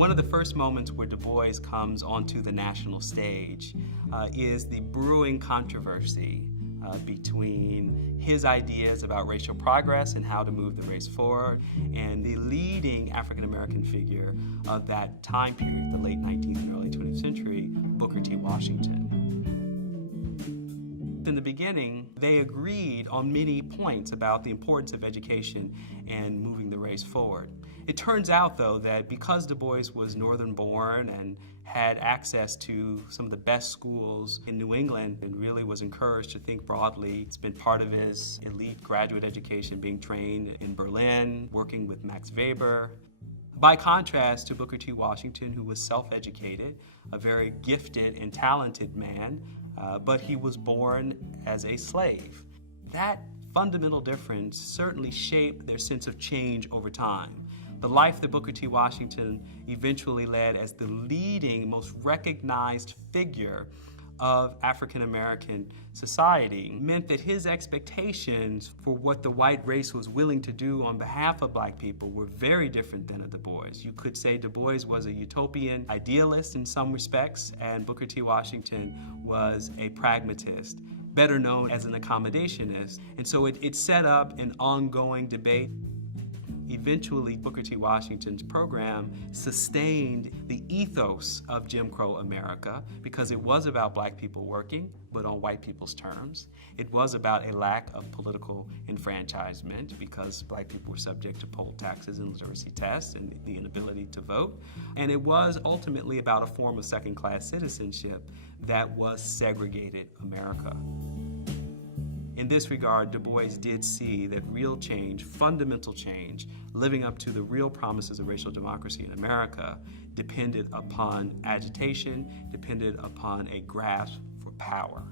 One of the first moments where Du Bois comes onto the national stage is the brewing controversy between his ideas about racial progress and how to move the race forward, and the leading African-American figure of that time period, the late 19th and early 20th century, Booker T. Washington. In the beginning, they agreed on many points about the importance of education and moving the race forward. It turns out, though, that because Du Bois was northern born and had access to some of the best schools in New England and really was encouraged to think broadly, it's been part of his elite graduate education, being trained in Berlin, working with Max Weber. By contrast to Booker T. Washington, who was self-educated, a very gifted and talented man, but he was born as a slave. That fundamental difference certainly shaped their sense of change over time. The life that Booker T. Washington eventually led as the leading, most recognized figure of African American society meant that his expectations for what the white race was willing to do on behalf of black people were very different than of Du Bois. You could say Du Bois was a utopian idealist in some respects, and Booker T. Washington was a pragmatist, better known as an accommodationist. And so it set up an ongoing debate. Eventually, Booker T. Washington's program sustained the ethos of Jim Crow America because it was about black people working, but on white people's terms. It was about a lack of political enfranchisement because black people were subject to poll taxes and literacy tests and the inability to vote. And it was ultimately about a form of second-class citizenship that was segregated America. In this regard, Du Bois did see that real change, fundamental change, living up to the real promises of racial democracy in America, depended upon agitation, depended upon a grasp for power.